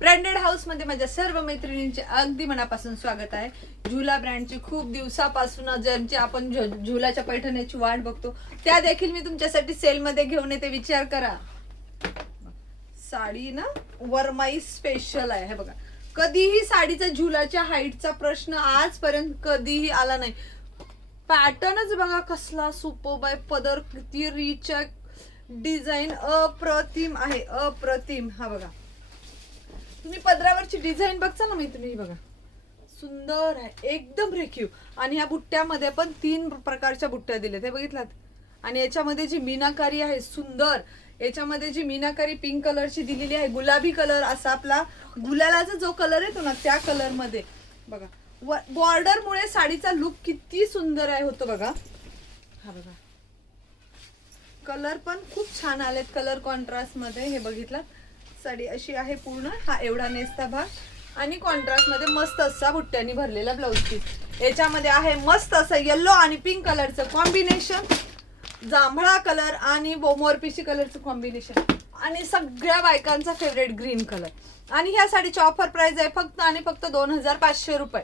Branded house मध्ये माझ्या सर्व मैत्रिणींचे अगदी मनापासून स्वागत आहे। झुला ब्रँडची खूप दिवसापासून ज्यांची आपण झुलाच्या पैठणीची वाट बघतो त्या देखील मी तुमच्यासाठी सेल मध्ये घेऊन येते। विचार करा, साडी ना वरमाई स्पेशल आहे। हे बघा, कधीही साडीचा झुलाच्या हाईटचा प्रश्न आजपर्यंत कधीही आला नाही। पॅटर्नच बघा कसला सुपर्ब आहे, पदर किती रिच आहे, डिझाईन अप्रतिम आहे, अप्रतिम। हा बघा, तुम्ही पदरावरची डिझाईन बघता ना मैत्रिणी, बघा सुंदर आहे, एकदम रेखीव। आणि ह्या बुट्ट्यामध्ये पण 3 प्रकारच्या बुट्ट्या दिल्यात, हे बघितलात। आणि याच्यामध्ये जी मीनाकारी आहे सुंदर, याच्यामध्ये जी मीनाकारी पिंक कलरची दिलेली आहे, गुलाबी कलर असा आपला गुलालाचा जो कलर येतो ना त्या कलर मध्ये बघा। बॉर्डर मुळे साडीचा लुक किती सुंदर आहे होतो बघा। हा बघा, कलर पण खूप छान आलेत, कलर कॉन्ट्रास्ट मध्ये। हे बघितलं, साडी अशी आहे पूर्ण, हा एवढा नेसता भाग आणि कॉन्ट्रास्ट मध्ये मस्त असा बुट्ट्यांनी भरलेला ब्लाउज पीस। याच्यामध्ये आहे मस्त असं येलो आणि पिंक कलरचं कॉम्बिनेशन, जांभळा कलर आणि मोरपिशी कलरचं कॉम्बिनेशन, आणि सगळ्या बायकांचा फेवरेट ग्रीन कलर। आणि ह्या साडीची ऑफर प्राइस आहे फक्त आणि फक्त 2500 रुपये।